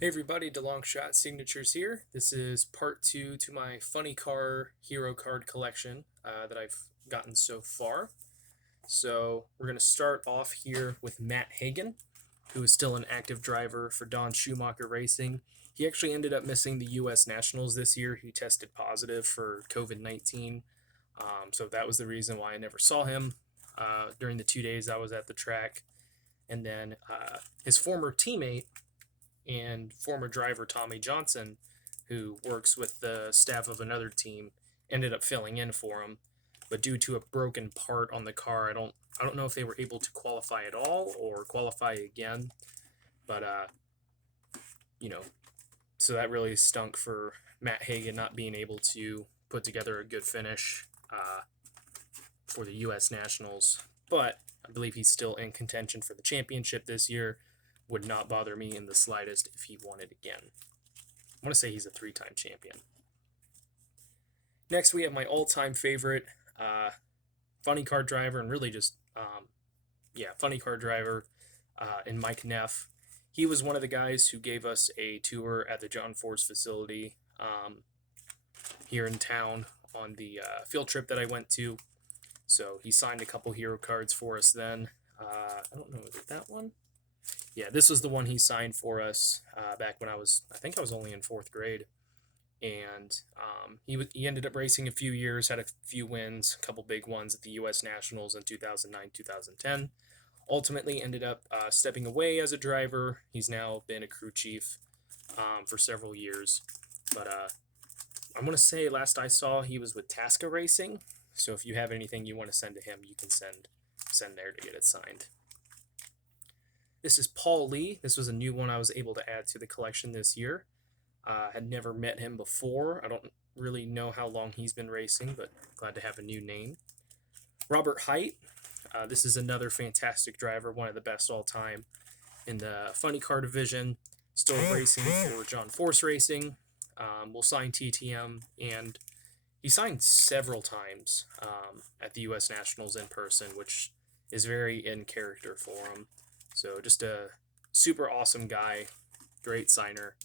Hey everybody, DeLongshot Signatures here. This is part 2 to my funny car hero card collection that I've gotten so far. So we're going to start off here with Matt Hagan, who is still an active driver for Don Schumacher Racing. He actually ended up missing the U.S. Nationals this year. He tested positive for COVID-19. So that was the reason why I never saw him during the 2 days I was at the track. And then his former teammate and former driver Tommy Johnson, who works with the staff of another team, ended up filling in for him. But due to a broken part on the car, I don't know if they were able to qualify at all or qualify again. But so that really stunk for Matt Hagan not being able to put together a good finish for the U.S. Nationals. But I believe he's still in contention for the championship this year. Would not bother me in the slightest if he won it again. I want to say he's a 3-time champion. Next, we have my all-time favorite funny car driver, and really just, funny car driver in Mike Neff. He was one of the guys who gave us a tour at the John Force facility here in town on the field trip that I went to. So he signed a couple hero cards for us then. I don't know, is it that one? Yeah, this was the one he signed for us back when I think I was only in 4th grade. And he ended up racing a few years, had a few wins, a couple big ones at the U.S. Nationals in 2009, 2010. Ultimately ended up stepping away as a driver. He's now been a crew chief for several years. But I'm going to say last I saw he was with Tasca Racing. So if you have anything you want to send to him, you can send there to get it signed. This is Paul Lee. This was a new one I was able to add to the collection this year. Had never met him before. I don't really know how long he's been racing, but glad to have a new name. Robert Height. This is another fantastic driver, one of the best all time in the funny car division. Still racing for John Force Racing. Will sign TTM, and he signed several times at the U.S. Nationals in person, which is very in character for him. So just a super awesome guy, great signer,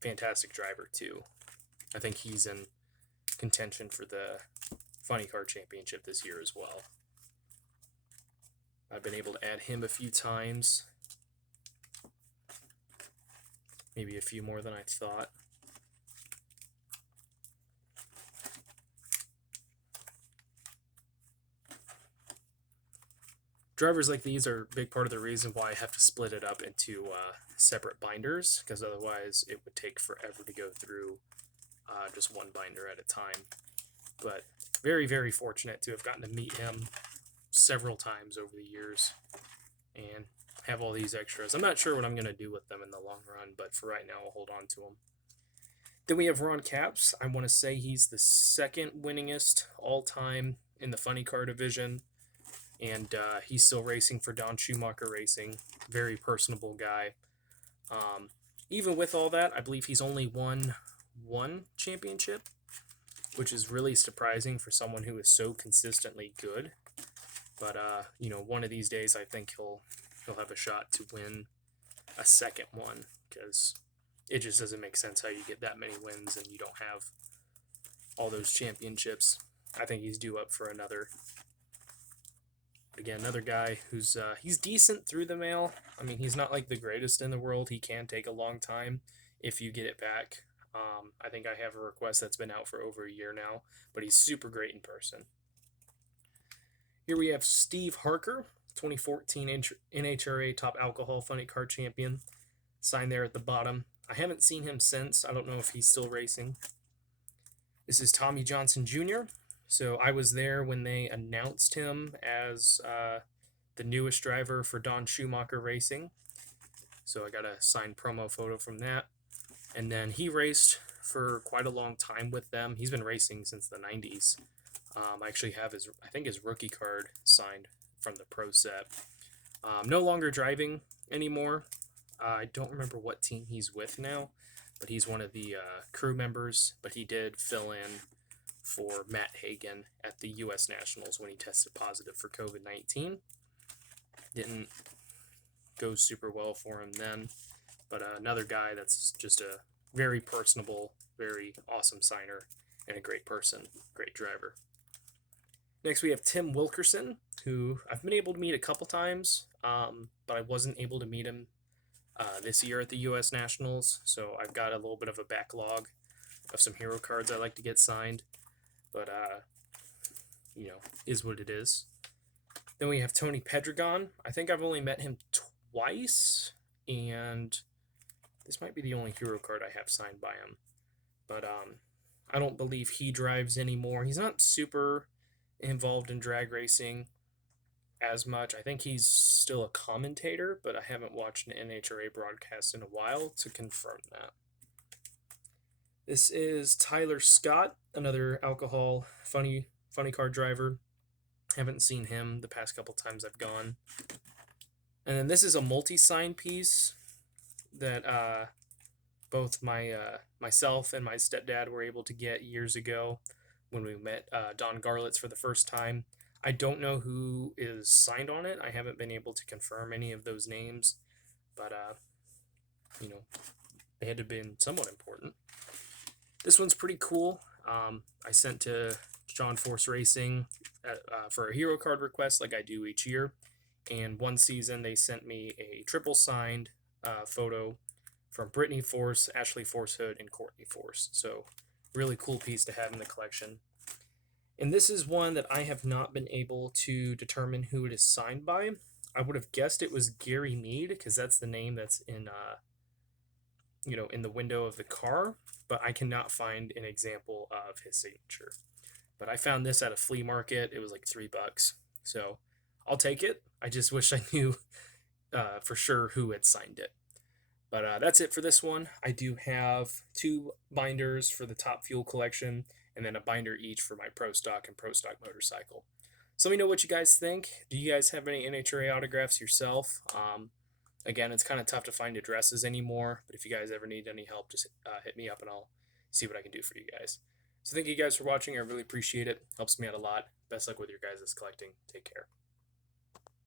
fantastic driver too. I think he's in contention for the Funny Car Championship this year as well. I've been able to add him a few times, maybe a few more than I thought. Drivers like these are a big part of the reason why I have to split it up into separate binders, because otherwise it would take forever to go through just one binder at a time. But very, very fortunate to have gotten to meet him several times over the years and have all these extras. I'm not sure what I'm going to do with them in the long run, but for right now I'll hold on to them. Then we have Ron Capps. I want to say he's the second winningest all-time in the funny car division. And he's still racing for Don Schumacher Racing. Very personable guy. Even with all that, I believe he's only won one championship, which is really surprising for someone who is so consistently good. But one of these days, I think he'll have a shot to win a second one, because it just doesn't make sense how you get that many wins and you don't have all those championships. I think he's due up for another. Again, another guy who's he's decent through the mail. I mean, he's not like the greatest in the world. He can take a long time if you get it back. I think I have a request that's been out for over a year now, but he's super great in person. Here we have Steve Harker, 2014 NHRA Top Alcohol Funny Car Champion. Signed there at the bottom. I haven't seen him since. I don't know if he's still racing. This is Tommy Johnson Jr., so I was there when they announced him as the newest driver for Don Schumacher Racing. So I got a signed promo photo from that. And then he raced for quite a long time with them. He's been racing since the 90s. I actually have his rookie card signed from the pro set. No longer driving anymore. I don't remember what team he's with now, but he's one of the crew members. But he did fill in for Matt Hagan at the U.S. Nationals when he tested positive for COVID-19. Didn't go super well for him then, but another guy that's just a very personable, very awesome signer, and a great person, great driver. Next, we have Tim Wilkerson, who I've been able to meet a couple times, but I wasn't able to meet him this year at the U.S. Nationals, so I've got a little bit of a backlog of some hero cards I like to get signed, but is what it is. Then we have Tony Pedragon. I think I've only met him twice, and this might be the only hero card I have signed by him. But I don't believe he drives anymore. He's not super involved in drag racing as much. I think he's still a commentator, but I haven't watched an NHRA broadcast in a while to confirm that. This is Tyler Scott, another alcohol funny card driver. Haven't seen him the past couple times I've gone. And then this is a multi-sign piece that both myself and my stepdad were able to get years ago when we met Don Garlitz for the first time. I don't know who is signed on it. I haven't been able to confirm any of those names, but they had to have been somewhat important. This one's pretty cool. I sent to John Force Racing for a hero card request like I do each year, and one season they sent me a triple signed photo from Brittany Force, Ashley Force Hood, and Courtney Force. So really cool piece to have in the collection. And this is one that I have not been able to determine who it is signed by. I would have guessed it was Gary Mead, because that's the name that's in in the window of the car, but I cannot find an example of his signature. But I found this at a flea market. It was like $3, so I'll take it. I just wish I knew for sure who had signed it. But that's it for this one. I do have 2 binders for the Top Fuel collection, and then a binder each for my Pro Stock and Pro Stock motorcycle. So let me know what you guys think. Do you guys have any NHRA autographs yourself? Again, it's kind of tough to find addresses anymore, but if you guys ever need any help, just hit me up and I'll see what I can do for you guys. So thank you guys for watching. I really appreciate it. Helps me out a lot. Best luck with your guys' collecting. Take care.